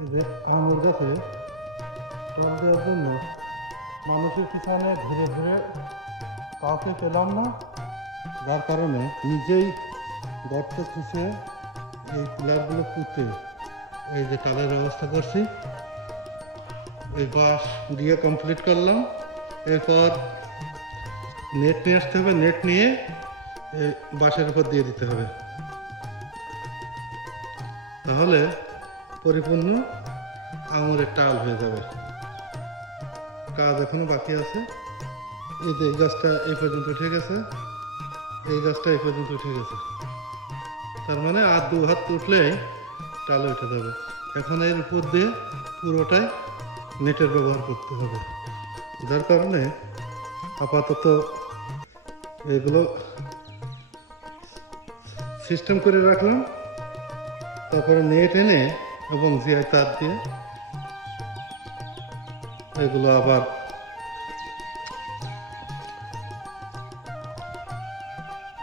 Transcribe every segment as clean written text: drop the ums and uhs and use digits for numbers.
এই যে আঙুর গাছে জল দেওয়ার জন্য মানুষের পিছনে ঘুরে ঘুরে কাউকে পেলাম না, যার কারণে নিজেই গর্ত খুঁজে এই পিলারগুলো পুঁতে এই যে টালের ব্যবস্থা করছি। এই বাঁশ দিয়ে কমপ্লিট করলাম। এরপর নেট নিয়ে আসতে হবে, নেট নিয়ে এই বাঁশের উপর দিয়ে দিতে হবে, তাহলে পরিপূর্ণ আঙুরের টাল হয়ে যাবে। কাজ এখনো বাকি আছে। এই যে এই গাছটা এই পর্যন্ত উঠে গেছে, এই গাছটা এই পর্যন্ত উঠে গেছে, তার মানে আর 2 হাত উঠলেই টাল উঠে যাবে। এখন এর উপর দিয়ে পুরোটাই নেটের ব্যবহার করতে হবে, যার কারণে আপাতত এগুলো সিস্টেম করে রাখলাম। তারপরে নেট এনে এবং জিআই তার দিয়ে এগুলো আবার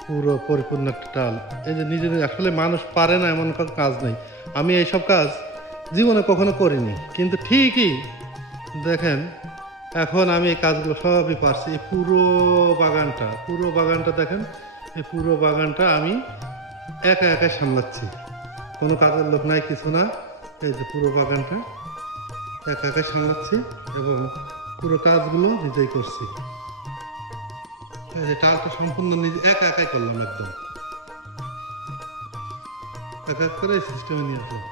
পুরো পরিপূর্ণ একটা টাল। এই যে নিজে আসলে মানুষ পারে না এমন কাজ নেই। আমি এইসব কাজ জীবনে কখনো করিনি, কিন্তু ঠিকই দেখেন এখন আমি এই কাজগুলো সবই পারছি। এই পুরো বাগানটা দেখেন, এই পুরো বাগানটা আমি একা একা সামলাচ্ছি, কোনো কাজের লোক নাই, কিছু না। এই যে পুরো বাগানটা একা একা সামলাচ্ছি এবং পুরো কাজগুলো নিজেই করছি। এই যে টালটা সম্পূর্ণ নিজে একা একাই করলাম, একদম এক এক করে সিস্টেমে নিয়ে আসলাম।